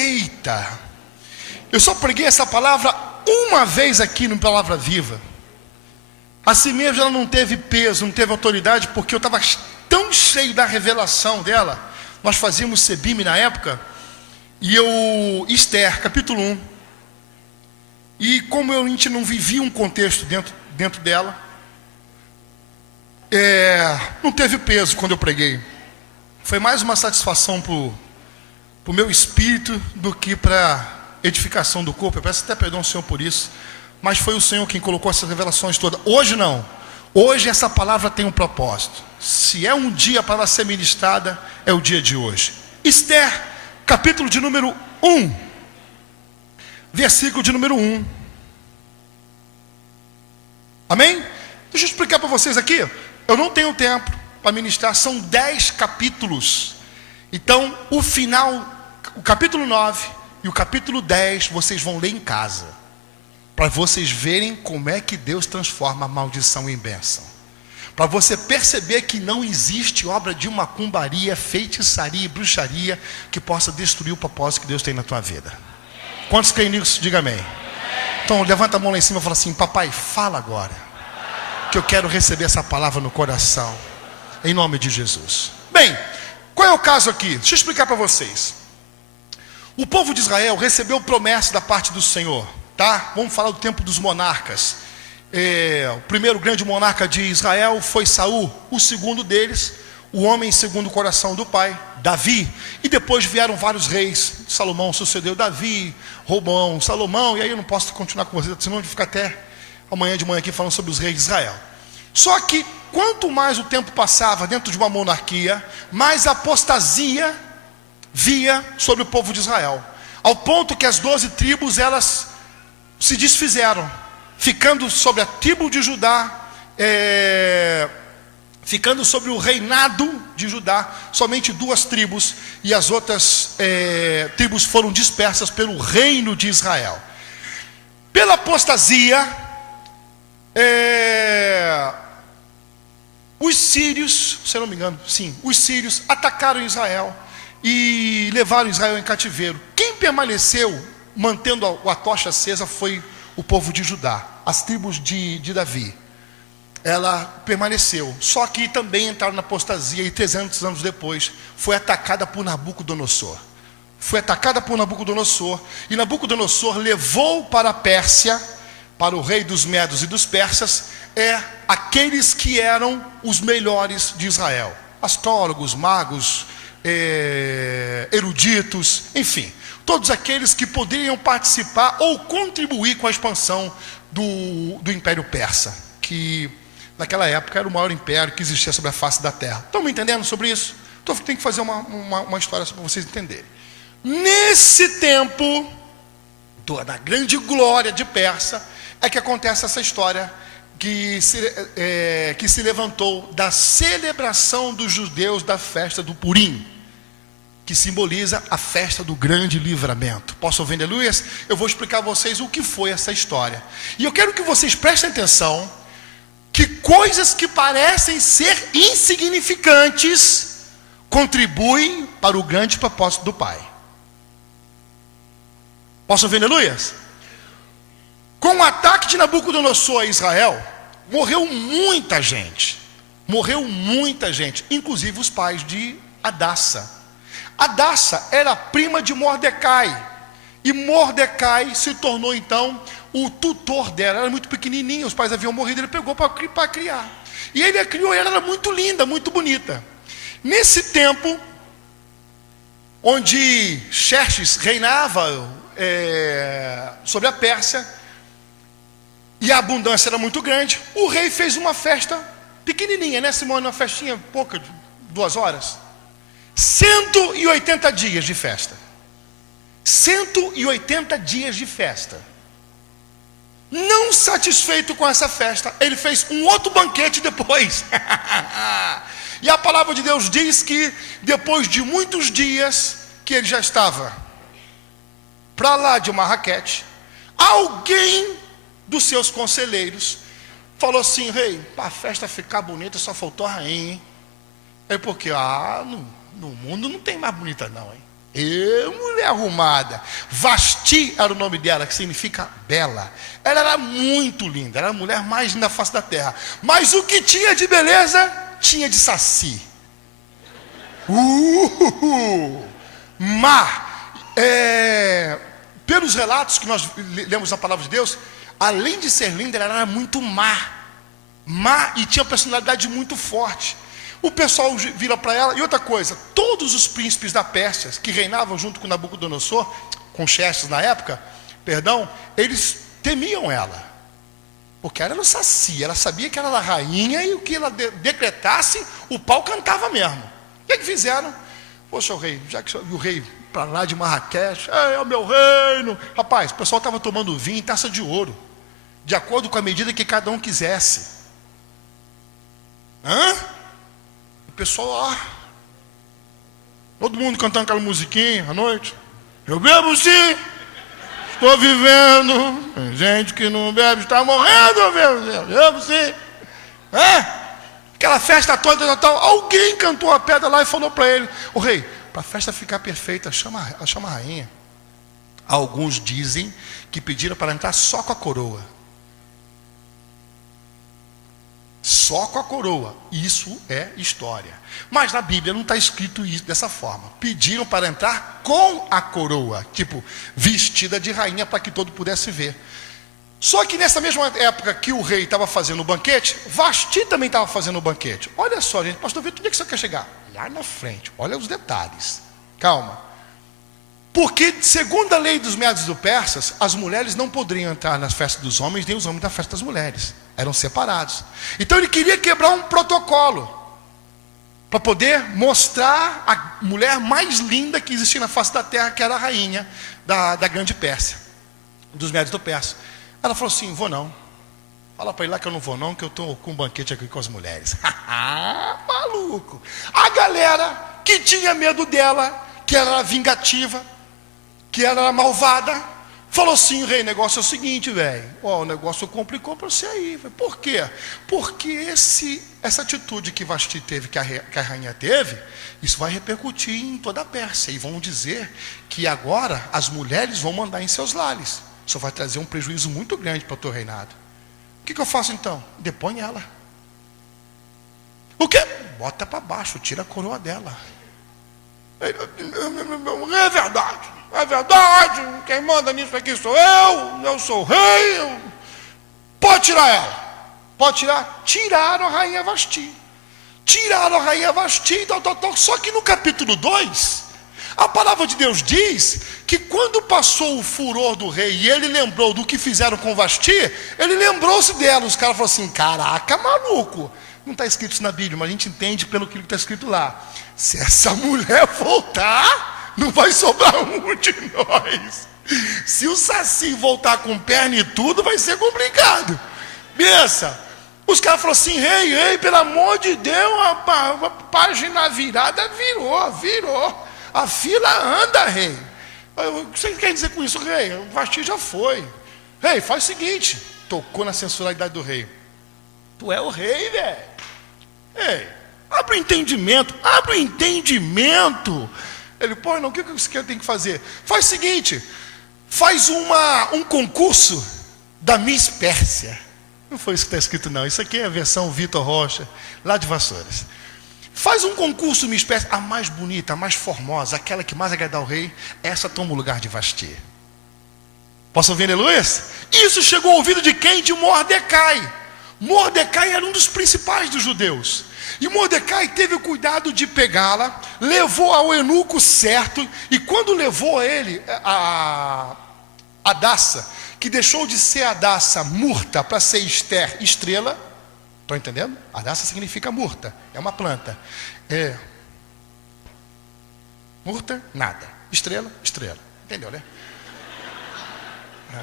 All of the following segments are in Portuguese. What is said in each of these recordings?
Eita! Eu só preguei essa palavra uma vez aqui no Palavra Viva. Assim mesmo ela não teve peso, não teve autoridade, porque eu estava tão cheio da revelação dela. Nós fazíamos Sebime na época, e Esther, capítulo 1. E como a gente não vivia um contexto dentro dela, não teve peso quando eu preguei. Foi mais uma satisfação para o meu espírito do que para edificação do corpo. Eu peço até perdão ao Senhor por isso, mas foi o Senhor quem colocou essas revelações todas. Hoje não. Hoje essa palavra tem um propósito. Se é um dia para ser ministrada, é o dia de hoje. Esther, capítulo de número 1, versículo de número 1. Amém? Deixa eu explicar para vocês aqui. Eu não tenho tempo para ministrar, são 10 capítulos. Então, o final, o capítulo 9 e o capítulo 10, vocês vão ler em casa, para vocês verem como é que Deus transforma a maldição em bênção. Para você perceber que não existe obra de macumbaria, feitiçaria e bruxaria que possa destruir o propósito que Deus tem na tua vida. Quantos creem nisso? Diga amém. Então levanta a mão lá em cima e fala assim: papai, fala agora, que eu quero receber essa palavra no coração, em nome de Jesus. Bem, qual é o caso aqui? Deixa eu explicar para vocês. O povo de Israel recebeu promessa da parte do Senhor, tá? Vamos falar do tempo dos monarcas. O primeiro grande monarca de Israel foi Saul. O segundo deles, o homem segundo o coração do pai, Davi. E depois vieram vários reis. Salomão sucedeu Davi, Roboão, Salomão. E aí eu não posso continuar com vocês, senão a gente fica até amanhã de manhã aqui falando sobre os reis de Israel. Só que quanto mais o tempo passava dentro de uma monarquia, mais apostasia via sobre o povo de Israel, ao ponto que as 12 tribos, elas se desfizeram, ficando sobre a tribo de Judá, ficando sobre o reinado de Judá, somente 2 tribos, e as outras tribos foram dispersas pelo reino de Israel. Pela apostasia, os sírios, se eu não me engano, sim, os sírios atacaram Israel e levaram Israel em cativeiro. Quem permaneceu mantendo a tocha acesa foi o povo de Judá, as tribos de Davi. Ela permaneceu, só que também entraram na apostasia, e 300 anos depois foi atacada por Nabucodonosor. E Nabucodonosor levou para a Pérsia, para o rei dos Medos e dos Persas, aqueles que eram os melhores de Israel, astrólogos, magos, eruditos, enfim, todos aqueles que poderiam participar ou contribuir com a expansão do Império Persa, que naquela época era o maior império que existia sobre a face da terra. Estão me entendendo sobre isso? Então tenho que fazer uma história para vocês entenderem. Nesse tempo, na grande glória de Persa, é que acontece essa história que se levantou da celebração dos judeus da festa do Purim, que simboliza a festa do grande livramento. Posso ouvir aleluias? Eu vou explicar a vocês o que foi essa história. E eu quero que vocês prestem atenção que coisas que parecem ser insignificantes contribuem para o grande propósito do Pai. Posso ouvir aleluias? Com o ataque de Nabucodonosor a Israel, morreu muita gente, inclusive os pais de Hadassa. Hadassa era prima de Mordecai, e Mordecai se tornou então o tutor dela. Ela era muito pequenininha, os pais haviam morrido, ele pegou para criar, e ele a criou, e ela era muito linda, muito bonita. Nesse tempo, onde Xerxes reinava sobre a Pérsia, e a abundância era muito grande, o rei fez uma festa pequenininha, né, Simone? Uma festinha pouca, de 2 horas. 180 dias de festa. 180 dias de festa. Não satisfeito com essa festa, ele fez um outro banquete depois. E a palavra de Deus diz que depois de muitos dias que ele já estava para lá de Marraquete, alguém dos seus conselheiros falou assim: rei, para a festa ficar bonita só faltou a rainha, hein? É porque no mundo não tem mais bonita não, hein? Mulher arrumada. Vasti era o nome dela, que significa bela. Ela era muito linda, era a mulher mais linda da face da terra. Mas o que tinha de beleza, tinha de saci. Pelos relatos que nós lemos na palavra de Deus, além de ser linda, ela era muito má, e tinha uma personalidade muito forte. O pessoal vira para ela. E outra coisa, todos os príncipes da Pérsia que reinavam junto com Nabucodonosor, com Xerxes na época, eles temiam ela, porque ela era um saci. Ela sabia que ela era a rainha, e o que ela decretasse, o pau cantava mesmo. O que fizeram? Poxa, o rei, já que o rei para lá de Marrakech, é o meu reino. Rapaz, o pessoal estava tomando vinho em taça de ouro, de acordo com a medida que cada um quisesse. O pessoal, todo mundo cantando aquela musiquinha à noite. Eu bebo sim, estou vivendo. Tem gente que não bebe, está morrendo. Eu bebo sim. Aquela festa toda, tal. Alguém cantou a pedra lá e falou para ele: o rei, para a festa ficar perfeita, chama a rainha. Alguns dizem que pediram para entrar só com a coroa. Só com a coroa. Isso é história. Mas na Bíblia não está escrito isso dessa forma. Pediram para entrar com a coroa, tipo, vestida de rainha, para que todo pudesse ver. Só que nessa mesma época que o rei estava fazendo o banquete, Vasti também estava fazendo o banquete. Olha só, gente, pastor Vitor, onde é que você quer chegar? Lá na frente, olha os detalhes. Calma. Porque, segundo a lei dos Medos e Persas, as mulheres não poderiam entrar na festa dos homens, nem os homens na festa das mulheres. Eram separados. Então ele queria quebrar um protocolo, para poder mostrar a mulher mais linda que existia na face da terra, que era a rainha da grande Pérsia, dos Medos e Persas. Ela falou assim: vou não. Fala para ele lá que eu não vou não, que eu estou com um banquete aqui com as mulheres. Maluco. A galera que tinha medo dela, que era vingativa, que era malvada, falou assim: rei, o negócio é o seguinte, velho. O negócio complicou para você aí. Por quê? Porque essa atitude que Vasti teve, que a rainha teve, isso vai repercutir em toda a Pérsia. E vão dizer que agora as mulheres vão mandar em seus lares. Isso vai trazer um prejuízo muito grande para o teu reinado. O que eu faço então? Depõe ela. O quê? Bota para baixo, tira a coroa dela. É verdade. É verdade, quem manda nisso aqui sou eu sou o rei. Pode tirar ela. Pode tirar. Tiraram a rainha Vasti. Só que no capítulo 2, a palavra de Deus diz que quando passou o furor do rei e ele lembrou do que fizeram com Vasti, ele lembrou-se dela. Os caras falaram assim: caraca, maluco. Não está escrito isso na Bíblia, mas a gente entende pelo que está escrito lá. Se essa mulher voltar, não vai sobrar um de nós. Se o Saci voltar com perna e tudo, vai ser complicado. Pensa. Os caras falaram assim: rei, pelo amor de Deus, a página virada virou. A fila anda, rei. O que você quer dizer com isso, rei? O Vasti já foi. Rei, faz o seguinte. Tocou na sensualidade do rei. Tu é o rei, velho. Ei, abre o entendimento. Ele, não, o que você tem que fazer? Faz o seguinte, faz um concurso da Miss Pérsia. Não foi isso que está escrito não, isso aqui é a versão Vitor Rocha, lá de Vassouras. Faz um concurso Miss Pérsia, a mais bonita, a mais formosa, aquela que mais agradar ao rei, essa toma o lugar de Vasti. Posso ouvir, aleluia? Isso chegou ao ouvido de quem? De Mordecai. Mordecai era um dos principais dos judeus. E Mordecai teve o cuidado de pegá-la, levou ao eunuco certo, e quando levou ele a Adassa, que deixou de ser Adassa murta para ser Esther, estrela. Estão entendendo? Adassa significa murta, é uma planta. Murta, nada. Estrela. Entendeu, né?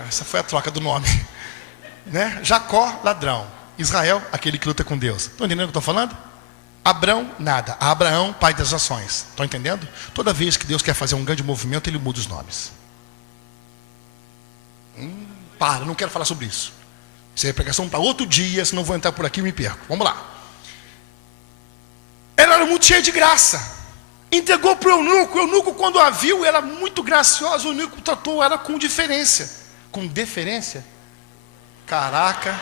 Essa foi a troca do nome. Né? Jacó, ladrão. Israel, aquele que luta com Deus. Estão entendendo o que eu estou falando? Abrão, nada. Abraão, pai das ações. Estão entendendo? Toda vez que Deus quer fazer um grande movimento, ele muda os nomes. Não quero falar sobre isso. Isso é pregação para outro dia, senão vou entrar por aqui e me perco. Vamos lá. Ela era muito cheia de graça. entregou para o eunuco. O eunuco, quando a viu, era muito graciosa. O eunuco tratou ela com deferência. Com deferência? Caraca.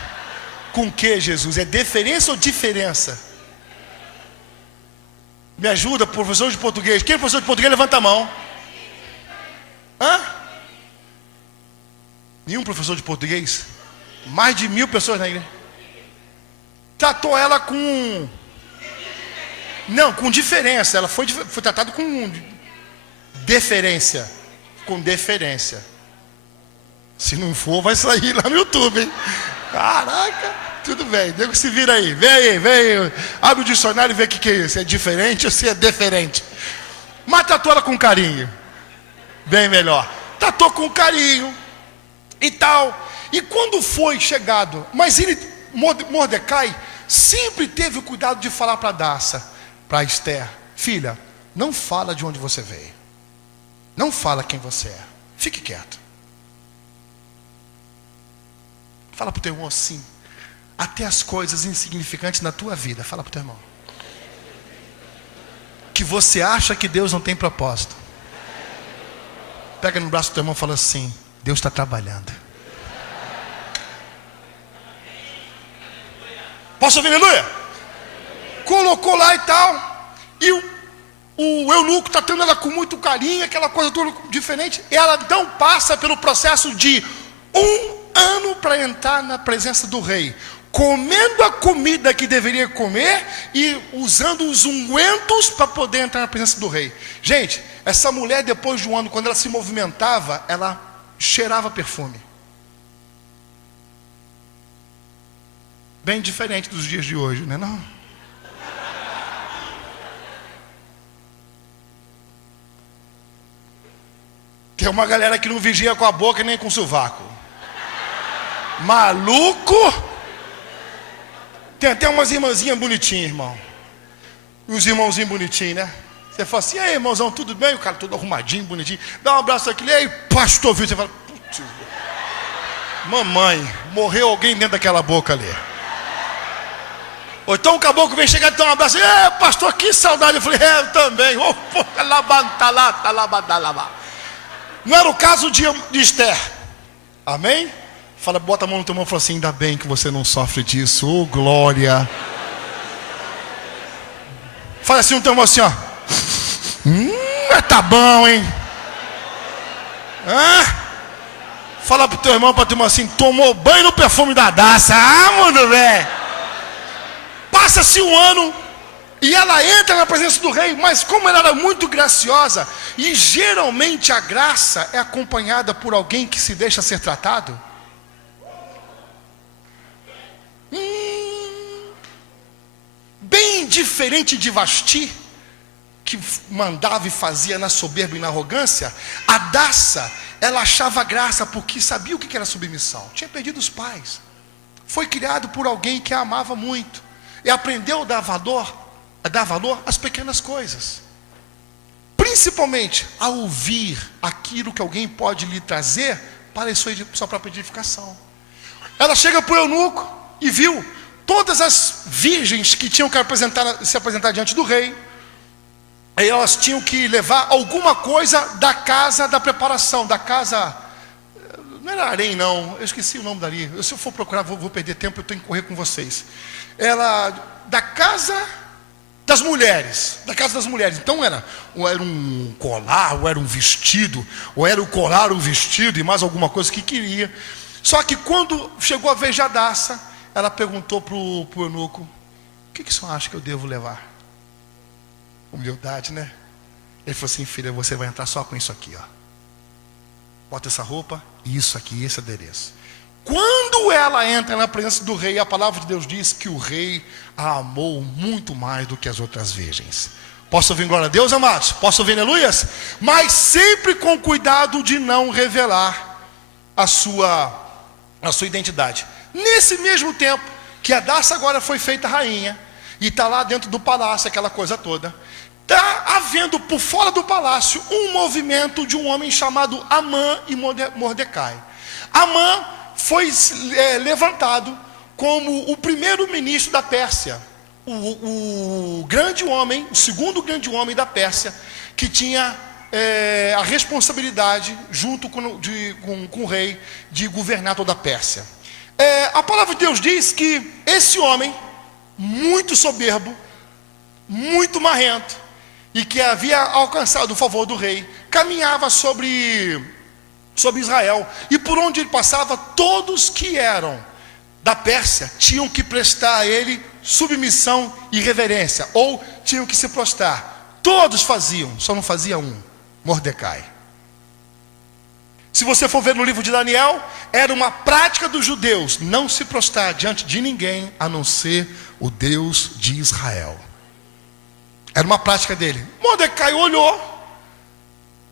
Com que, Jesus? É deferência ou diferença? Me ajuda, professor de português. Quem é professor de português? Levanta a mão. Hã? Nenhum professor de português? Mais de 1000 pessoas na igreja. Tratou ela com... Não, com diferença. Ela foi tratada com deferência. Com deferência. Se não for, vai sair lá no YouTube, hein? Caraca, tudo bem. Deus se vira aí. Vem aí. Abre o dicionário e vê o que é isso. Se é diferente ou se é deferente. Mas tratou ela com carinho. Bem melhor. Tratou com carinho e tal. E quando foi chegado, mas Mordecai sempre teve o cuidado de falar para Daça, para Esther: filha, não fala de onde você veio, não fala quem você é, fique quieto. Fala para o teu irmão assim, até as coisas insignificantes na tua vida, fala para o teu irmão, que você acha que Deus não tem propósito, pega no braço do teu irmão e fala assim: Deus está trabalhando. Posso ouvir, aleluia? Colocou lá e tal. E o eunuco tratando ela com muito carinho, aquela coisa toda diferente. Ela então passa pelo processo de 1 ano para entrar na presença do rei, comendo a comida que deveria comer e usando os ungüentos para poder entrar na presença do rei. Gente, essa mulher, depois de 1 ano, quando ela se movimentava, ela cheirava perfume. Bem diferente dos dias de hoje, né? Não? Tem uma galera que não vigia com a boca nem com o sovaco. Maluco! Tem até umas irmãzinhas bonitinhas, irmão. E uns irmãozinhos bonitinhos, né? Você fala assim: ei, irmãozão, tudo bem? O cara todo arrumadinho, bonitinho. Dá um abraço aqui, ei, pastor, viu? Você fala: putz, mamãe, morreu alguém dentro daquela boca ali. Ou então o caboclo vem chegar e dá um abraço: ei, pastor, que saudade. Eu falei: eu também. Não era o caso de Esther. Amém? Fala, bota a mão no teu mão e fala assim: ainda bem que você não sofre disso. Oh, glória. Fala assim no teu irmão assim, ó: tá bom, hein? Fala pro teu irmão, pra teu irmão assim: tomou banho no perfume da Daça. Mano, velho. Passa-se 1 ano e ela entra na presença do rei, mas como ela era muito graciosa, e geralmente a graça é acompanhada por alguém que se deixa ser tratado. Bem diferente de Vasti, que mandava e fazia na soberba e na arrogância, a Daça, ela achava graça porque sabia o que era submissão. Tinha perdido os pais, foi criado por alguém que a amava muito e aprendeu a dar valor às pequenas coisas, principalmente a ouvir aquilo que alguém pode lhe trazer para a sua própria edificação. Ela chega para o eunuco e viu todas as virgens que tinham que se apresentar diante do rei. Aí elas tinham que levar alguma coisa da casa da preparação, da casa, não era harém não, eu esqueci o nome dali. Se eu for procurar, vou perder tempo, eu tenho que correr com vocês. Ela, da casa das mulheres, então ou era um colar, ou era um vestido, ou era o colar, o vestido e mais alguma coisa que queria. Só que quando chegou a vez de Daça, ela perguntou para o eunuco: o que o senhor acha que eu devo levar? Humildade, né? Ele falou assim: filha, você vai entrar só com isso aqui, ó. Bota essa roupa, isso aqui, esse adereço. Quando ela entra na presença do rei, a palavra de Deus diz que o rei a amou muito mais do que as outras virgens. Posso ouvir glória a Deus, amados? Posso ouvir aleluias? Mas sempre com cuidado de não revelar a sua identidade. Nesse mesmo tempo que a Daça agora foi feita rainha e está lá dentro do palácio, aquela coisa toda, está havendo por fora do palácio um movimento de um homem chamado Amã e Mordecai. Amã foi levantado como o primeiro ministro da Pérsia. o grande homem, o segundo grande homem da Pérsia, que tinha a responsabilidade, junto com o rei, de governar toda a Pérsia. A palavra de Deus diz que esse homem, muito soberbo, muito marrento, e que havia alcançado o favor do rei, caminhava sobre Israel, e por onde ele passava, todos que eram da Pérsia tinham que prestar a ele submissão e reverência, ou tinham que se prostrar. Todos faziam, só não fazia um: Mordecai. Se você for ver no livro de Daniel, era uma prática dos judeus não se prostrar diante de ninguém a não ser o Deus de Israel. Era uma prática dele. Mordecai olhou,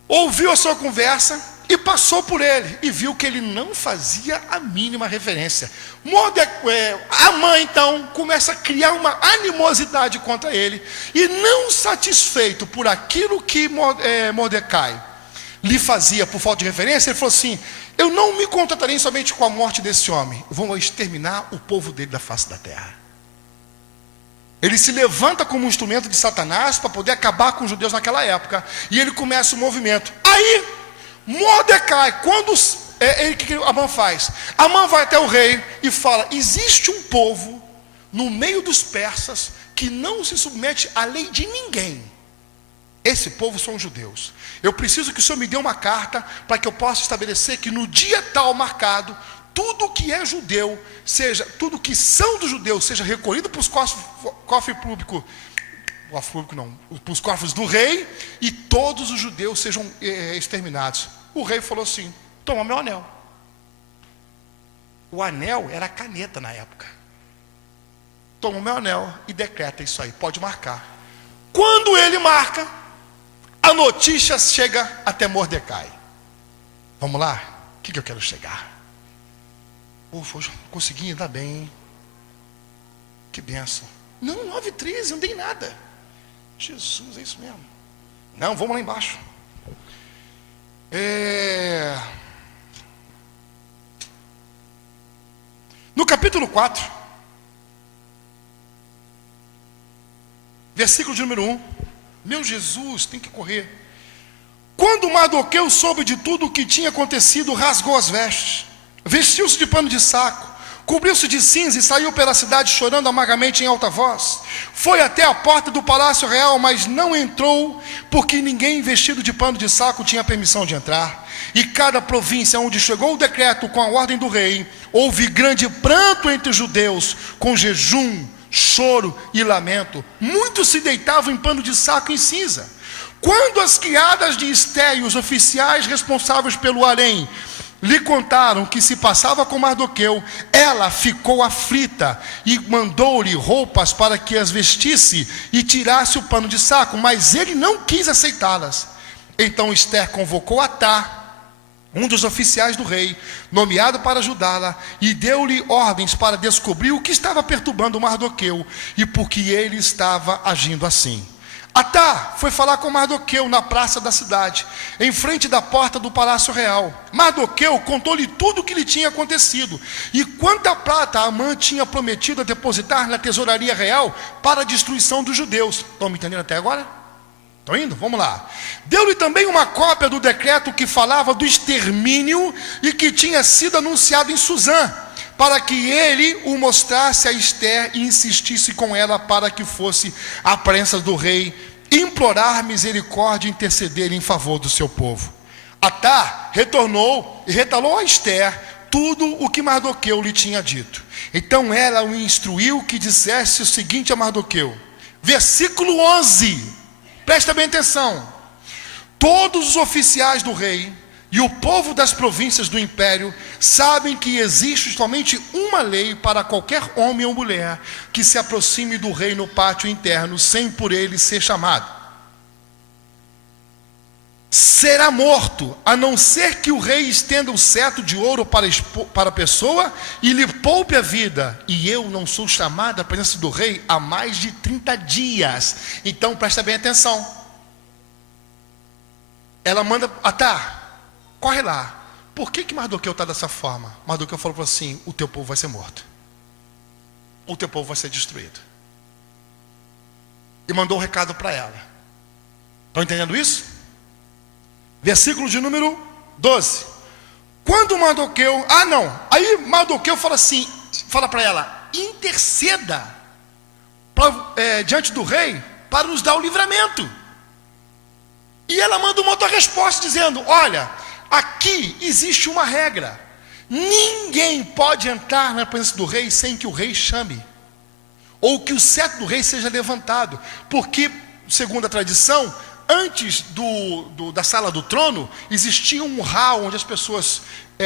ouviu a sua conversa e passou por ele e viu que ele não fazia a mínima referência. Amã então começa a criar uma animosidade contra ele, e não satisfeito por aquilo que Mordecai lhe fazia por falta de referência, ele falou assim: eu não me contentarei somente com a morte desse homem, eu vou exterminar o povo dele da face da terra. Ele se levanta como um instrumento de Satanás para poder acabar com os judeus naquela época, e ele começa o movimento. Aí Mordecai, quando o que Amã faz? Amã vai até o rei e fala: existe um povo no meio dos persas que não se submete à lei de ninguém. Esse povo são os judeus. Eu preciso que o senhor me dê uma carta para que eu possa estabelecer que no dia tal marcado, tudo que é judeu, tudo que são dos judeus, seja recolhido para os cofres públicos, para os cofres do rei, e todos os judeus sejam exterminados. O rei falou assim: toma meu anel. O anel era caneta na época. Toma o meu anel e decreta isso aí, pode marcar. Quando ele marca, a notícia chega até Mordecai. Vamos lá? O que eu quero chegar? Hoje consegui, ainda bem, hein? Que benção. Não, 9:13, não dei nada. Jesus, é isso mesmo. Não, vamos lá embaixo. No capítulo 4, versículo de número 1. Meu Jesus, tem que correr. Quando Mardoqueu soube de tudo o que tinha acontecido, rasgou as vestes, vestiu-se de pano de saco, cobriu-se de cinza e saiu pela cidade chorando amargamente em alta voz. Foi até a porta do palácio real, mas não entrou, porque ninguém vestido de pano de saco tinha permissão de entrar. E cada província onde chegou o decreto com a ordem do rei, houve grande pranto entre os judeus, com jejum, choro e lamento. Muitos se deitavam em pano de saco e cinza. Quando as criadas de Esté e os oficiais responsáveis pelo harém lhe contaram o que se passava com Mardoqueu, ela ficou aflita e mandou-lhe roupas para que as vestisse e tirasse o pano de saco, mas ele não quis aceitá-las. Então Esther convocou Atá, um dos oficiais do rei, nomeado para ajudá-la, e deu-lhe ordens para descobrir o que estava perturbando Mardoqueu e por que ele estava agindo assim. Atá foi falar com Mardoqueu na praça da cidade, em frente da porta do palácio real. Mardoqueu contou-lhe tudo o que lhe tinha acontecido, e quanta prata Amã tinha prometido a depositar na tesouraria real para a destruição dos judeus. Estão me entendendo até agora? Estão indo? Vamos lá. Deu-lhe também uma cópia do decreto que falava do extermínio e que tinha sido anunciado em Suzã, para que ele o mostrasse a Esther e insistisse com ela para que fosse à presença do rei, implorar misericórdia e interceder em favor do seu povo. Atá retornou e retalou a Esther tudo o que Mardoqueu lhe tinha dito. Então ela o instruiu que dissesse o seguinte a Mardoqueu, versículo 11, presta bem atenção: todos os oficiais do rei e o povo das províncias do império sabem que existe somente uma lei para qualquer homem ou mulher que se aproxime do rei no pátio interno sem por ele ser chamado. Será morto, a não ser que o rei estenda o cetro de ouro para a pessoa e lhe poupe a vida. E eu não sou chamado à presença do rei há mais de 30 dias. Então presta bem atenção. Ela manda, Atá, corre lá. Por que Mardoqueu está dessa forma? Mardoqueu falou assim: o teu povo vai ser morto. O teu povo vai ser destruído. e mandou um recado para ela. Estão entendendo isso? Versículo de número 12. Quando Mardoqueu, aí Mardoqueu fala assim, fala para ela, interceda diante do rei para nos dar o livramento. E ela manda uma outra resposta dizendo, olha, aqui existe uma regra, ninguém pode entrar na presença do rei sem que o rei chame, ou que o cetro do rei seja levantado, porque, segundo a tradição, antes da sala do trono, existia um hall onde as pessoas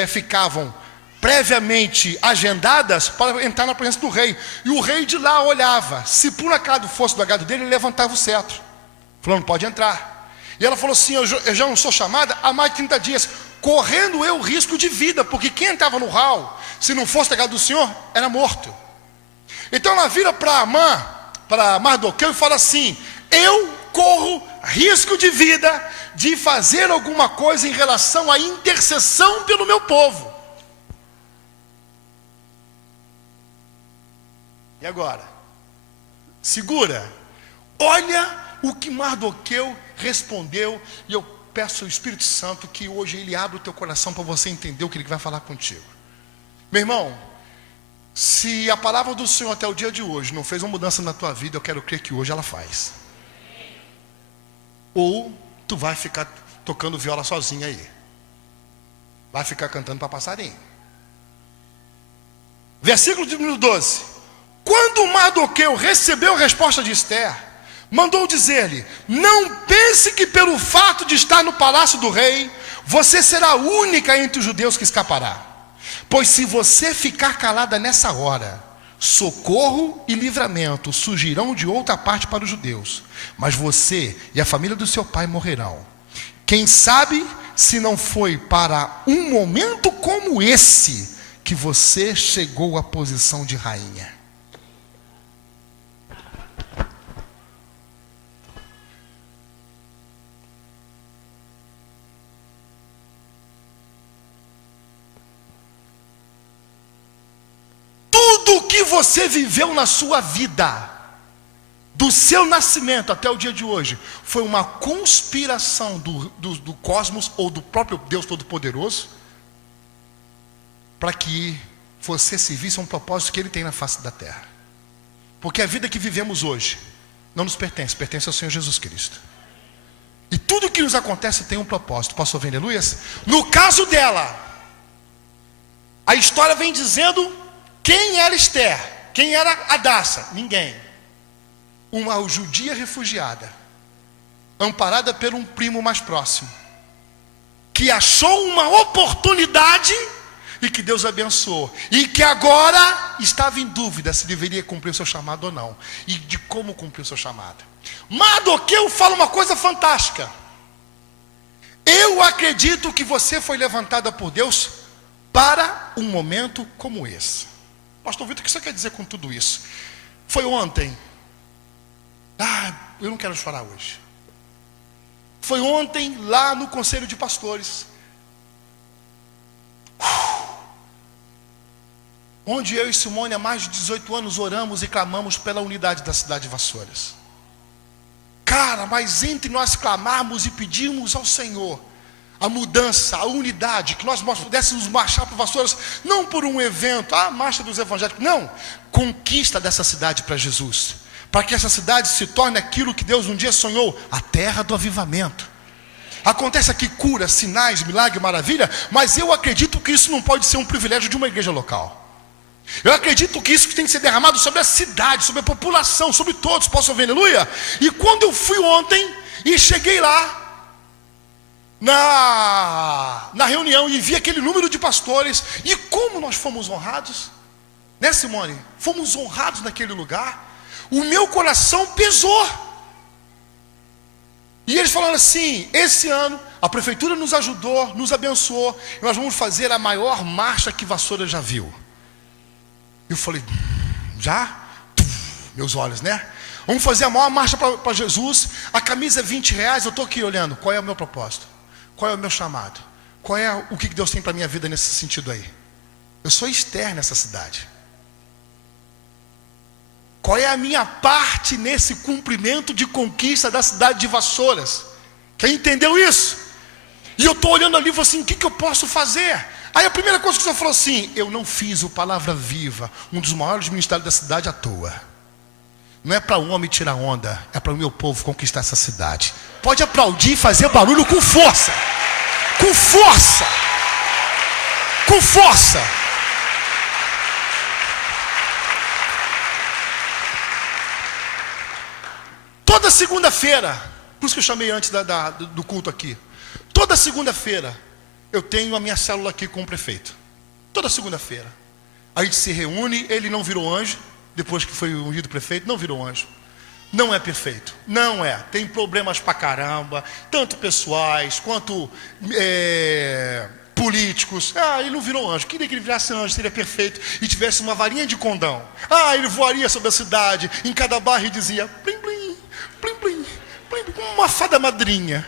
ficavam previamente agendadas para entrar na presença do rei. E o rei de lá olhava, se por acaso fosse do agrado dele, ele levantava o cetro, falando, pode entrar. E ela falou assim, eu já não sou chamada há mais de 30 dias, correndo eu risco de vida, porque quem entrava no hall, se não fosse do agrado do Senhor, era morto. Então ela vira para Mardoqueu e fala assim, eu corro risco de vida de fazer alguma coisa em relação à intercessão pelo meu povo. E agora? Segura. Olha o que Mardoqueu respondeu, e eu peço ao Espírito Santo que hoje ele abra o teu coração para você entender o que ele vai falar contigo. Meu irmão, se a palavra do Senhor até o dia de hoje não fez uma mudança na tua vida, eu quero crer que hoje ela faz. Ou tu vai ficar tocando viola sozinho aí, vai ficar cantando para passarinho. Versículo de número 12. Quando Mardoqueu recebeu a resposta de Esther, mandou dizer-lhe, não pense que pelo fato de estar no palácio do rei, você será a única entre os judeus que escapará. Pois se você ficar calada nessa hora, socorro e livramento surgirão de outra parte para os judeus, mas você e a família do seu pai morrerão. Quem sabe se não foi para um momento como esse que você chegou à posição de rainha. Tudo o que você viveu na sua vida, do seu nascimento até o dia de hoje, foi uma conspiração do cosmos ou do próprio Deus Todo-Poderoso, para que você servisse a um propósito que Ele tem na face da terra. Porque a vida que vivemos hoje não nos pertence, pertence ao Senhor Jesus Cristo. E tudo que nos acontece tem um propósito. Posso ouvir aleluias? No caso dela, a história vem dizendo quem era Esther, quem era Hadassah? Ninguém. Uma judia refugiada, amparada por um primo mais próximo, que achou uma oportunidade e que Deus abençoou, e que agora estava em dúvida se deveria cumprir o seu chamado ou não, e de como cumprir o seu chamado. Mardoqueu fala uma coisa fantástica. Eu acredito que você foi levantada por Deus para um momento como esse. Pastor Vitor, o que você quer dizer com tudo isso? Foi ontem. Eu não quero chorar hoje. Foi ontem lá no Conselho de Pastores, onde eu e Simone há mais de 18 anos oramos e clamamos pela unidade da cidade de Vassouras. Cara, mas entre nós clamarmos e pedimos ao Senhor a mudança, a unidade, que nós pudéssemos marchar para Vassouras, não por um evento, marcha dos evangélicos, não, conquista dessa cidade para Jesus, para que essa cidade se torne aquilo que Deus um dia sonhou, a terra do avivamento. Acontece aqui cura, sinais, milagre, maravilha, mas eu acredito que isso não pode ser um privilégio de uma igreja local. Eu acredito que isso tem que ser derramado sobre a cidade, sobre a população, sobre todos. Posso ouvir aleluia? E quando eu fui ontem e cheguei lá na reunião e vi aquele número de pastores, e como nós fomos honrados, né, Simone? Fomos honrados naquele lugar. O meu coração pesou. E eles falaram assim, esse ano a prefeitura nos ajudou, nos abençoou, e nós vamos fazer a maior marcha que Vassoura já viu. Eu falei, já? Meus olhos, né? Vamos fazer a maior marcha para Jesus. A camisa é R$20. Eu estou aqui olhando, qual é o meu propósito? Qual é o meu chamado? Qual é o que Deus tem para a minha vida nesse sentido aí? Eu sou Esther nessa cidade. Qual é a minha parte nesse cumprimento de conquista da cidade de Vassouras? Quem entendeu isso? E eu estou olhando ali e falo assim, o que eu posso fazer? Aí a primeira coisa que o Senhor falou assim, eu não fiz o Palavra Viva, um dos maiores ministérios da cidade à toa. Não é para o homem tirar onda, é para o meu povo conquistar essa cidade. Pode aplaudir e fazer barulho com força. Com força. Com força. Toda segunda-feira, por isso que eu chamei antes do culto aqui. Toda segunda-feira eu tenho a minha célula aqui com o prefeito. Toda segunda-feira. A gente se reúne, ele não virou anjo. Depois que foi ungido prefeito, não virou anjo. Não é perfeito, não é. Tem problemas pra caramba, tanto pessoais quanto políticos. Ele não virou anjo. Queria que ele virasse anjo, seria perfeito e tivesse uma varinha de condão. Ele voaria sobre a cidade, em cada barra e dizia plim plim, plim plim, plim plim, como uma fada madrinha.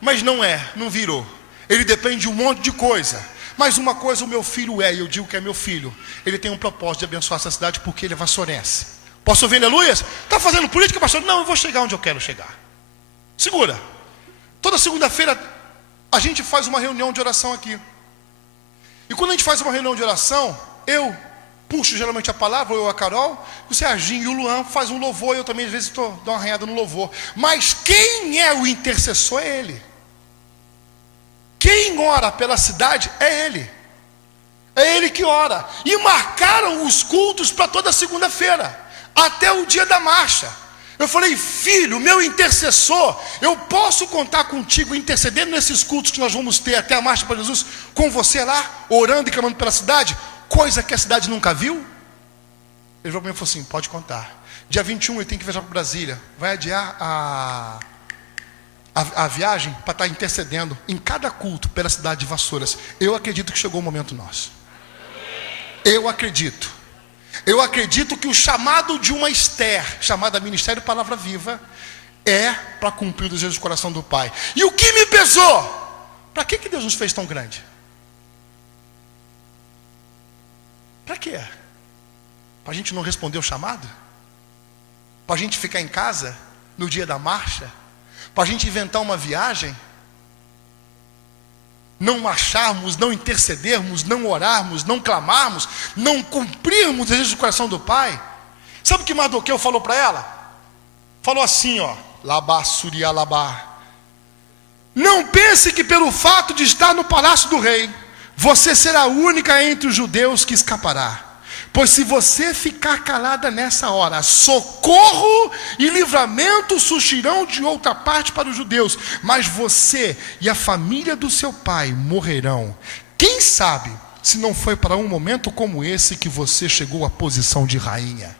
Mas não é, não virou. Ele depende de um monte de coisa. Mas uma coisa o meu filho e eu digo que é meu filho, ele tem um propósito de abençoar essa cidade porque ele é vassourense. Posso ouvir aleluias? Está fazendo política, pastor? Não, eu vou chegar onde eu quero chegar. Segura. Toda segunda-feira a gente faz uma reunião de oração aqui. E quando a gente faz uma reunião de oração, eu puxo geralmente a palavra, ou eu a Carol, o Serginho e o Luan faz um louvor, eu também às vezes dou uma arranhada no louvor. Mas quem é o intercessor é ele. Quem ora pela cidade é ele. É ele que ora. E marcaram os cultos para toda segunda-feira, até o dia da marcha. Eu falei, filho, meu intercessor, eu posso contar contigo intercedendo nesses cultos que nós vamos ter até a marcha para Jesus, com você lá, orando e clamando pela cidade, coisa que a cidade nunca viu? Ele falou assim, pode contar. Dia 21 ele tem que viajar para Brasília, vai adiar a viagem para estar intercedendo em cada culto pela cidade de Vassouras. Eu acredito que chegou o momento nosso. Eu acredito que o chamado de uma Esther, chamada Ministério Palavra Viva, é para cumprir o desejo do coração do Pai. E o que me pesou? Para que Deus nos fez tão grande? Para quê? Para a gente não responder o chamado? Para a gente ficar em casa no dia da marcha? Para a gente inventar uma viagem? Não marcharmos, não intercedermos, não orarmos, não clamarmos, não cumprirmos o desejo do coração do Pai? Sabe o que Mardoqueu falou para ela? Falou assim, Labá, Suriá, Labá. Não pense que pelo fato de estar no palácio do rei, você será a única entre os judeus que escapará. Pois se você ficar calada nessa hora, socorro e livramento surgirão de outra parte para os judeus, mas você e a família do seu pai morrerão. Quem sabe se não foi para um momento como esse que você chegou à posição de rainha?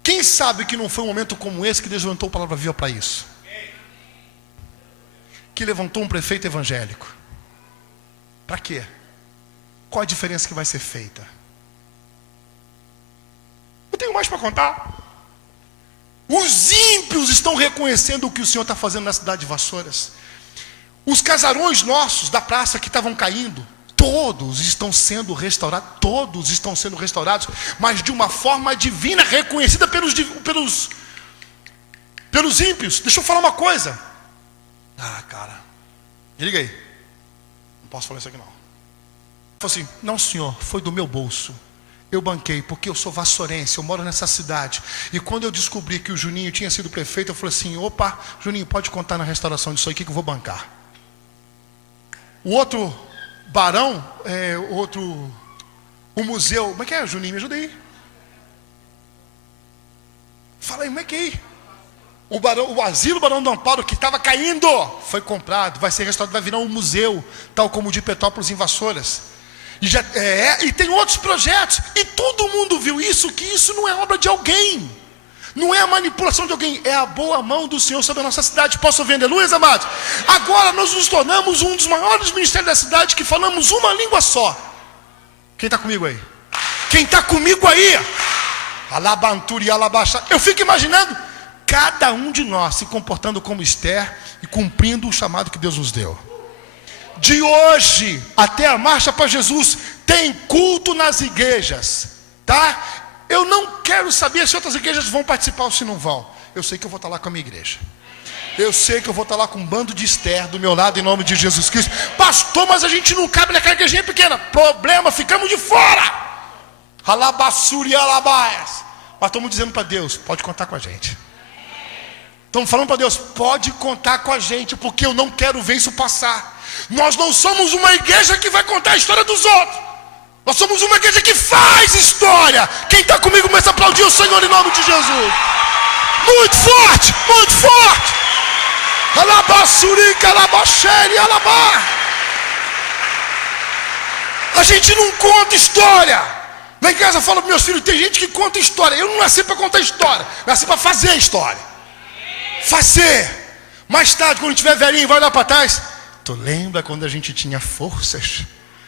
Quem sabe que não foi um momento como esse que Deus levantou a palavra viva para isso? Que levantou um prefeito evangélico. Para quê? Qual a diferença que vai ser feita? Eu tenho mais para contar. Os ímpios estão reconhecendo o que o Senhor está fazendo na cidade de Vassouras. Os casarões nossos da praça que estavam caindo, todos estão sendo restaurados, mas de uma forma divina, reconhecida pelos ímpios. Deixa eu falar uma coisa. Cara, liga aí. Não posso falar isso aqui não. Falei assim, não senhor, foi do meu bolso. Eu banquei, porque eu sou vassourense, eu moro nessa cidade. E quando eu descobri que o Juninho tinha sido prefeito, eu falei assim, opa, Juninho, pode contar na restauração disso aqui que eu vou bancar. O outro barão, o museu, como é que é, Juninho? Me ajuda aí. Fala aí, como é que é? O asilo Barão do Amparo, que estava caindo, foi comprado, vai ser restaurado, vai virar um museu, tal como o de Petrópolis em Vassouras. E tem outros projetos, e todo mundo viu isso, que isso não é obra de alguém, não é a manipulação de alguém, é a boa mão do Senhor sobre a nossa cidade. Posso ouvir aleluia, amados? Agora nós nos tornamos um dos maiores ministérios da cidade, que falamos uma língua só. Quem está comigo aí? Quem está comigo aí? Alabanturi, alabaixa. Eu fico imaginando cada um de nós se comportando como Esther e cumprindo o chamado que Deus nos deu. De hoje até a marcha para Jesus tem culto nas igrejas, tá? Eu não quero saber se outras igrejas vão participar ou se não vão. Eu sei que eu vou estar lá com a minha igreja. Eu sei que eu vou estar lá com um bando de Esther do meu lado, em nome de Jesus Cristo. Pastor, mas a gente não cabe naquela igrejinha pequena. Problema, ficamos de fora. Alabassuri, alabaias. Mas estamos dizendo para Deus, pode contar com a gente. Estamos falando para Deus, pode contar com a gente, porque eu não quero ver isso passar. Nós não somos uma igreja que vai contar a história dos outros. Nós somos uma igreja que faz história. Quem está comigo começa a aplaudir o Senhor em nome de Jesus. Muito forte, muito forte. Alabassuri, calabaxere, alabar. A gente não conta história. Lá em casa eu falo para meus filhos, tem gente que conta história. Eu não nasci para contar história, nasci para fazer a história. Fazer. Mais tarde, quando tiver velhinho, vai lá para trás. Tu lembra quando a gente tinha forças?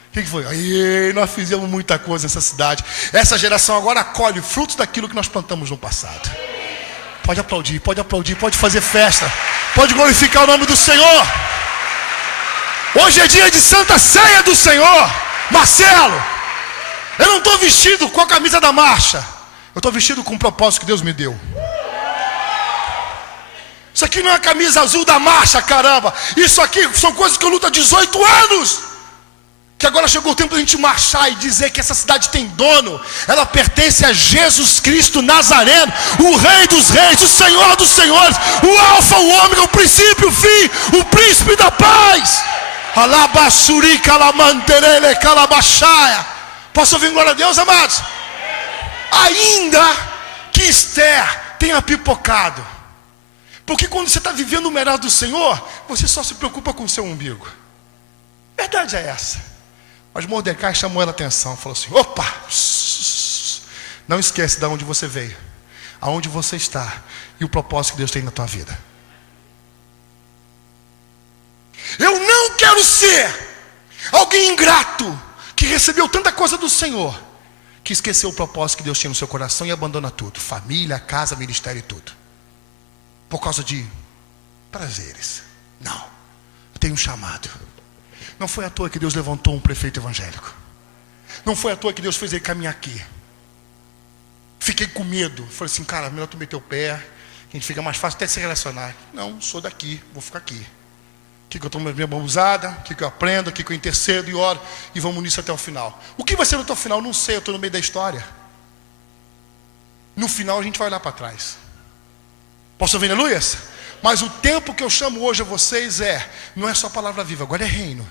O que foi? Aí, nós fizemos muita coisa nessa cidade. Essa geração agora colhe frutos daquilo que nós plantamos no passado. Pode aplaudir, pode fazer festa. Pode glorificar o nome do Senhor. Hoje é dia de Santa Ceia do Senhor. Marcelo, eu não estou vestido com a camisa da marcha. Eu estou vestido com o propósito que Deus me deu. Isso aqui não é a camisa azul da marcha, caramba. Isso aqui são coisas que eu luto há 18 anos. Que agora chegou o tempo da gente marchar e dizer que essa cidade tem dono. Ela pertence a Jesus Cristo Nazareno, o Rei dos Reis, o Senhor dos Senhores, o Alfa, o Ômega, o princípio, o fim, o príncipe da paz. Alabassuri, calamanterele, calabaxaia. Posso ouvir glória a Deus, amados? Ainda que Esther tenha pipocado. Porque quando você está vivendo o melhor do Senhor, você só se preocupa com o seu umbigo. Verdade é essa. Mas Mordecai chamou ela a atenção, falou assim, opa, não esquece de onde você veio, aonde você está e o propósito que Deus tem na tua vida. Eu não quero ser alguém ingrato, que recebeu tanta coisa do Senhor, que esqueceu o propósito que Deus tinha no seu coração e abandona tudo, família, casa, ministério e tudo, por causa de prazeres. Não, eu tenho um chamado. Não foi à toa que Deus levantou um prefeito evangélico. Não foi à toa que Deus fez ele caminhar aqui. Fiquei com medo. Falei assim, cara, melhor tu meter o pé, que a gente fica mais fácil até se relacionar. Não, sou daqui, vou ficar aqui. Aqui que eu tomo minha mão usada, aqui que eu aprendo, aqui que eu intercedo e oro. E vamos nisso até o final. O que vai ser no teu final? Não sei, eu estou no meio da história. No final a gente vai olhar para trás. Posso ouvir aleluias? Mas o tempo que eu chamo hoje a vocês não é só palavra viva, agora é reino.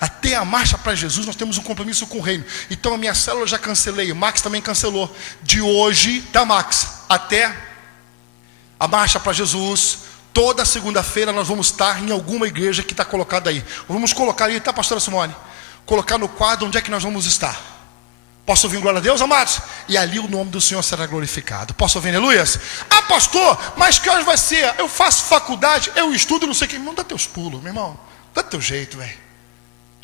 Até a marcha para Jesus nós temos um compromisso com o reino. Então a minha célula eu já cancelei, o Max também cancelou. De hoje, tá Max, até a marcha para Jesus, toda segunda-feira nós vamos estar em alguma igreja que está colocada aí. Vamos colocar aí, tá, pastora Simone? Colocar no quadro onde é que nós vamos estar. Posso ouvir glória a Deus, amados? E ali o nome do Senhor será glorificado. Posso ouvir aleluias? Ah, pastor, mas que horas vai ser? Eu faço faculdade, eu estudo, não sei o que. Não dá teus pulos, meu irmão. Dá teu jeito, velho.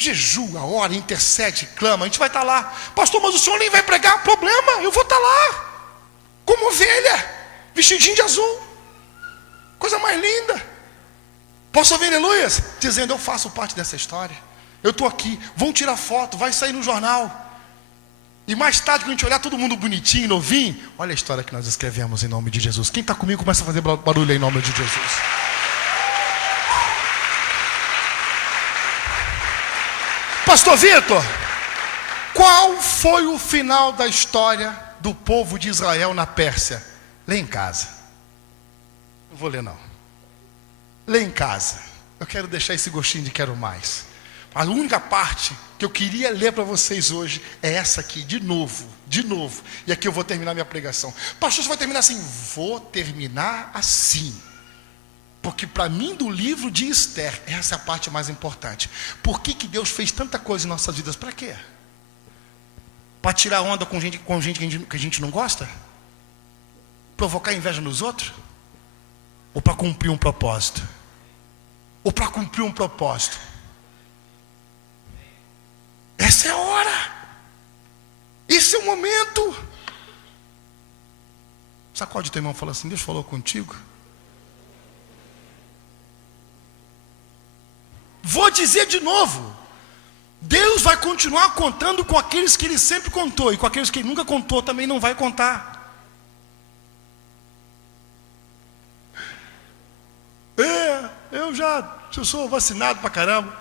Jejua, ora, intercede, clama. A gente vai estar lá. Pastor, mas o senhor nem vai pregar? Problema, eu vou estar lá. Como ovelha, vestidinho de azul. Coisa mais linda. Posso ouvir aleluias? Dizendo, eu faço parte dessa história. Eu estou aqui, vão tirar foto, vai sair no jornal. E mais tarde, quando a gente olhar todo mundo bonitinho, novinho, olha a história que nós escrevemos em nome de Jesus. Quem está comigo começa a fazer barulho aí em nome de Jesus. Pastor Vitor, qual foi o final da história do povo de Israel na Pérsia? Lê em casa. Não vou ler não. Lê em casa. Eu quero deixar esse gostinho de quero mais. A única parte que eu queria ler para vocês hoje é essa aqui, de novo. E aqui eu vou terminar minha pregação. Pastor, você vai terminar assim? Vou terminar assim. Porque para mim do livro de Esther, essa é a parte mais importante. Por que Deus fez tanta coisa em nossas vidas? Para quê? Para tirar onda com gente que a gente não gosta? Provocar inveja nos outros? Ou para cumprir um propósito? Essa é a hora. Esse é o momento. Sacode teu irmão e fala assim, Deus falou contigo? Vou dizer de novo. Deus vai continuar contando com aqueles que Ele sempre contou, e com aqueles que Ele nunca contou também não vai contar. Eu sou vacinado pra caramba.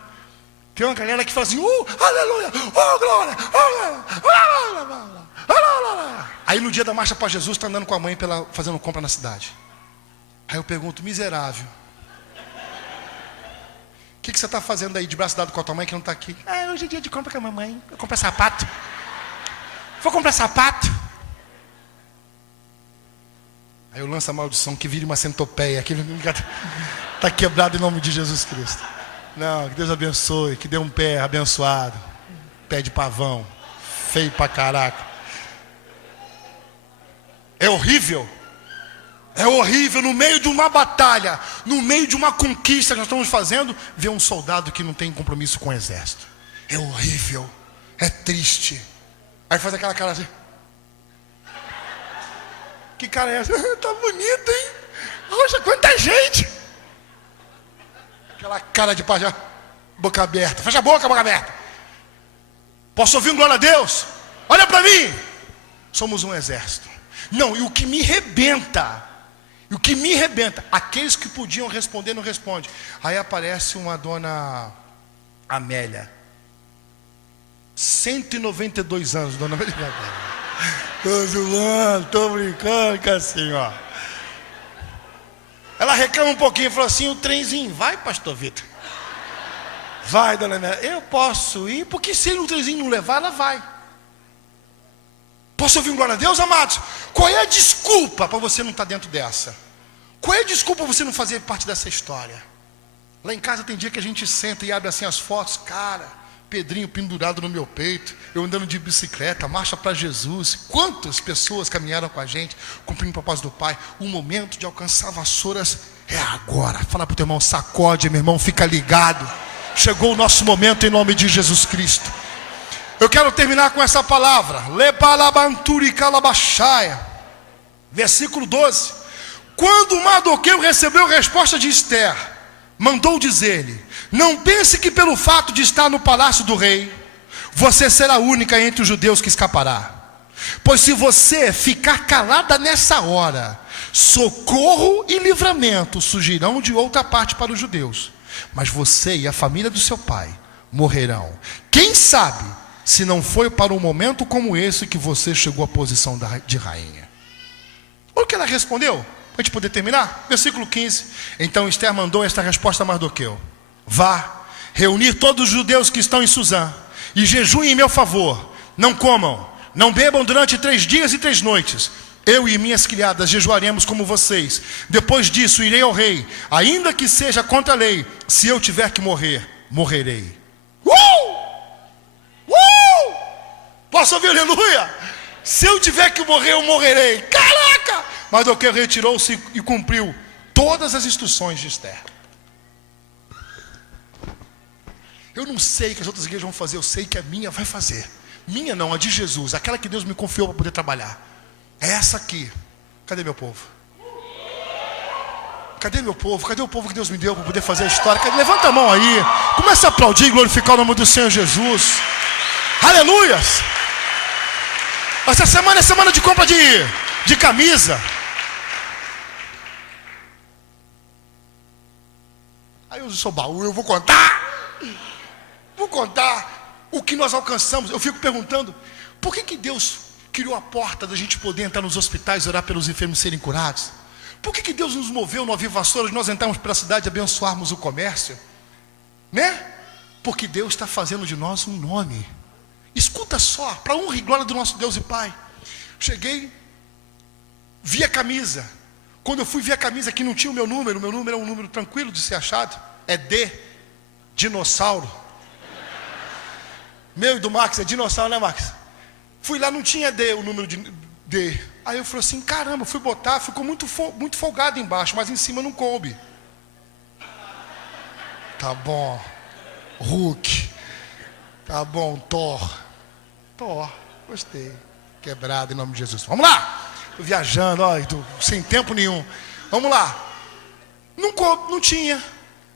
Tem uma galera que fala assim, aleluia, glória, glória. Aí no dia da marcha para Jesus, está andando com a mãe fazendo compra na cidade. Aí eu pergunto, miserável, o que você está fazendo aí de braço dado com a tua mãe que não está aqui? Hoje é dia de compra com a mamãe, eu compro sapato. Vou comprar sapato. Aí eu lanço a maldição, que vire uma centopeia, que está quebrado em nome de Jesus Cristo. Não, que Deus abençoe, que dê um pé abençoado. Pé de pavão, feio pra caraca. É horrível. É horrível, no meio de uma batalha, no meio de uma conquista que nós estamos fazendo, ver um soldado que não tem compromisso com o exército. É horrível, é triste. Aí faz aquela cara assim. Que cara é essa? Tá bonito, hein? Poxa, quanta gente! Aquela cara de pajá, boca aberta. Fecha a boca aberta. Posso ouvir um glória a Deus? Olha para mim. Somos um exército. Não, e o que me rebenta, aqueles que podiam responder não respondem. Aí aparece uma dona Amélia, 192 anos, dona Amélia. Tô zoando, tô brincando com assim, ó. Ela reclama um pouquinho, falou assim, o trenzinho, vai, pastor Vitor? Vai, dona Amélia, eu posso ir, porque se o trenzinho não levar, ela vai. Posso ouvir um glória a Deus, amados? Qual é a desculpa para você não estar dentro dessa? Qual é a desculpa para você não fazer parte dessa história? Lá em casa tem dia que a gente senta e abre assim as fotos, cara, Pedrinho pendurado no meu peito, eu andando de bicicleta, marcha para Jesus. Quantas pessoas caminharam com a gente, cumprindo o propósito do Pai. O momento de alcançar vassouras é agora. Fala para o teu irmão, sacode, meu irmão, fica ligado. Chegou o nosso momento em nome de Jesus Cristo. Eu quero terminar com essa palavra. Versículo 12. Quando Mardoqueu recebeu a resposta de Esther, mandou dizer-lhe, não pense que pelo fato de estar no palácio do rei, você será a única entre os judeus que escapará. Pois se você ficar calada nessa hora, socorro e livramento surgirão de outra parte para os judeus. Mas você e a família do seu pai morrerão. Quem sabe se não foi para um momento como esse que você chegou à posição de rainha. Olha o que ela respondeu, para a gente poder terminar. Versículo 15. Então Esther mandou esta resposta a Mardoqueu. Vá, reunir todos os judeus que estão em Suzã, e jejuem em meu favor. Não comam, não bebam durante 3 dias e 3 noites. Eu e minhas criadas jejuaremos como vocês. Depois disso irei ao rei, ainda que seja contra a lei. Se eu tiver que morrer, morrerei. Posso ouvir aleluia? Se eu tiver que morrer, eu morrerei. Caraca! Mardoqueu retirou-se e cumpriu todas as instruções de Esther. Eu não sei o que as outras igrejas vão fazer, eu sei que a minha vai fazer. Minha não, a de Jesus, aquela que Deus me confiou para poder trabalhar. É essa aqui. Cadê meu povo? Cadê meu povo? Cadê o povo que Deus me deu para poder fazer a história? Levanta a mão aí. Começa a aplaudir e glorificar o nome do Senhor Jesus. Aleluias! Essa semana é semana de compra de camisa. Aí eu sou baú, eu vou contar. Vou contar o que nós alcançamos. Eu fico perguntando, por que Deus criou a porta da gente poder entrar nos hospitais e orar pelos enfermos serem curados? Por que Deus nos moveu no Aviva Vassouras, nós entrarmos pela cidade e abençoarmos o comércio? Né? Porque Deus está fazendo de nós um nome. Escuta só, para honra e glória do nosso Deus e Pai. Cheguei, vi a camisa. Quando eu fui ver a camisa que não tinha o meu número é um número tranquilo de ser achado. É D, dinossauro. Meu e do Max é dinossauro, né, Max? Fui lá, não tinha D, o número de D. Aí eu falei assim, caramba, fui botar, ficou muito folgado embaixo, mas em cima não coube. Tá bom. Hulk. Tá bom, Thor, gostei. Quebrado em nome de Jesus. Vamos lá. Tô viajando, ó, sem tempo nenhum. Vamos lá. Não tinha.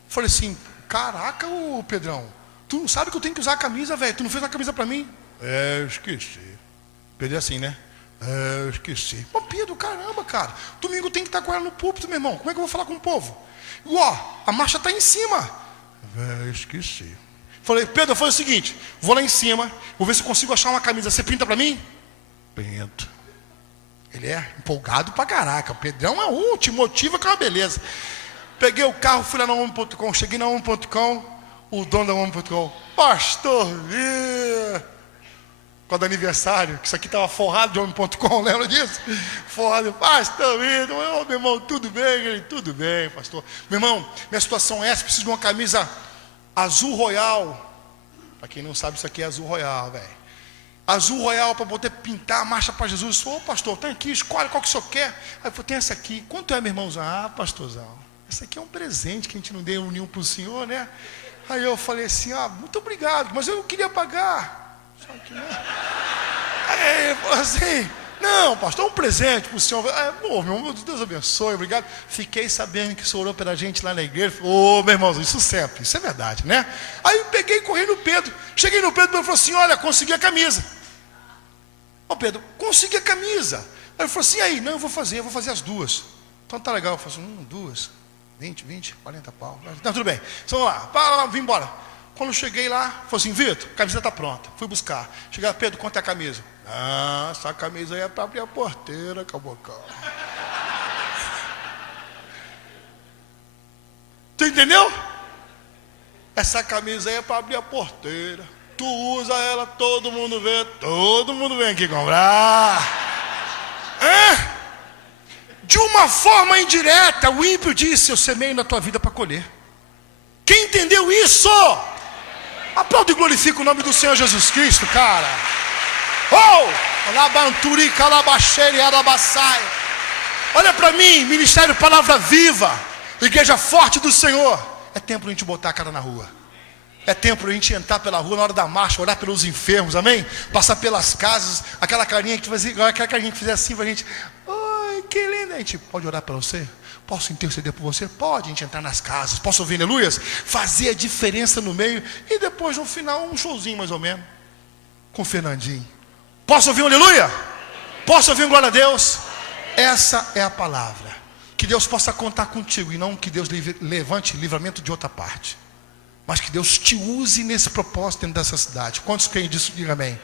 Falei assim, caraca, ô Pedrão, tu não sabe que eu tenho que usar a camisa, velho. Tu não fez uma camisa para mim? Eu esqueci. Pedro é assim, né? Eu esqueci. Pô, Pedro, caramba, cara. Domingo tem que estar com ela no púlpito, meu irmão. Como é que eu vou falar com o povo? A marcha está em cima. Eu esqueci. Falei, Pedro, foi o seguinte. Vou lá em cima. Vou ver se eu consigo achar uma camisa. Você pinta para mim? Pinto. Ele é empolgado pra caraca. O Pedrão é um, te motiva que é uma beleza. Peguei o carro, fui lá na Homem.com. Cheguei na Homem.com. O dono da Homem.com. Pastor Vitor. Por causa do aniversário, que isso aqui estava forrado de Homem.com, lembra disso? Forrado, pastor Vitor, meu irmão, tudo bem? Ele, tudo bem, pastor. Meu irmão, minha situação é essa, preciso de uma camisa azul royal. Para quem não sabe, isso aqui é azul royal, velho. Azul royal para poder pintar a marcha para Jesus. Ô, pastor, tem aqui, escolhe qual que o senhor quer. Aí eu falei, tem essa aqui. Quanto é, meu irmãozão? Pastorzão, essa aqui é um presente que a gente não deu nenhum para o senhor, né? Aí eu falei assim, muito obrigado, mas eu não queria pagar. Só que não. Aí ele falou assim, não, pastor, é um presente para o senhor. Meu irmão, Deus abençoe, obrigado. Fiquei sabendo que o senhor orou pela gente lá na igreja. Meu irmãozinho, isso sempre, isso é verdade, né? Aí eu peguei e corri no Pedro. Cheguei no Pedro e ele falou assim, olha, consegui a camisa. Pedro, consegui a camisa. Aí ele falou assim, aí, não, eu vou fazer as duas. Então tá legal, eu falei assim, 2, 20, 40 pau. Não, tudo bem, então vamos lá, vim embora. Quando eu cheguei lá, falei assim, Vitor, a camisa está pronta. Fui buscar. Cheguei lá, Pedro, quanto é a camisa? Essa camisa aí é para abrir a porteira, cabocão. Tu entendeu? Essa camisa aí é para abrir a porteira. Tu usa ela, todo mundo vem aqui comprar. De uma forma indireta, o ímpio disse, eu semeio na tua vida para colher. Quem entendeu isso? Aplaude e glorifica o nome do Senhor Jesus Cristo, cara. Olha para mim, Ministério Palavra Viva, Igreja Forte do Senhor. É tempo de a gente botar a cara na rua. É tempo de a gente entrar pela rua na hora da marcha, orar pelos enfermos, amém? Passar pelas casas, aquela carinha que fizer assim pra gente. Oi, que linda. A gente pode orar para você? Posso interceder por você? Pode, a gente entrar nas casas. Posso ouvir aleluias? Fazer a diferença no meio. E depois no final um showzinho mais ou menos. Com o Fernandinho. Posso ouvir um aleluia? Posso ouvir um glória a Deus? Essa é a palavra. Que Deus possa contar contigo. E não que Deus levante livramento de outra parte. Mas que Deus te use nesse propósito dentro dessa cidade. Quantos creem disso? Diga amém.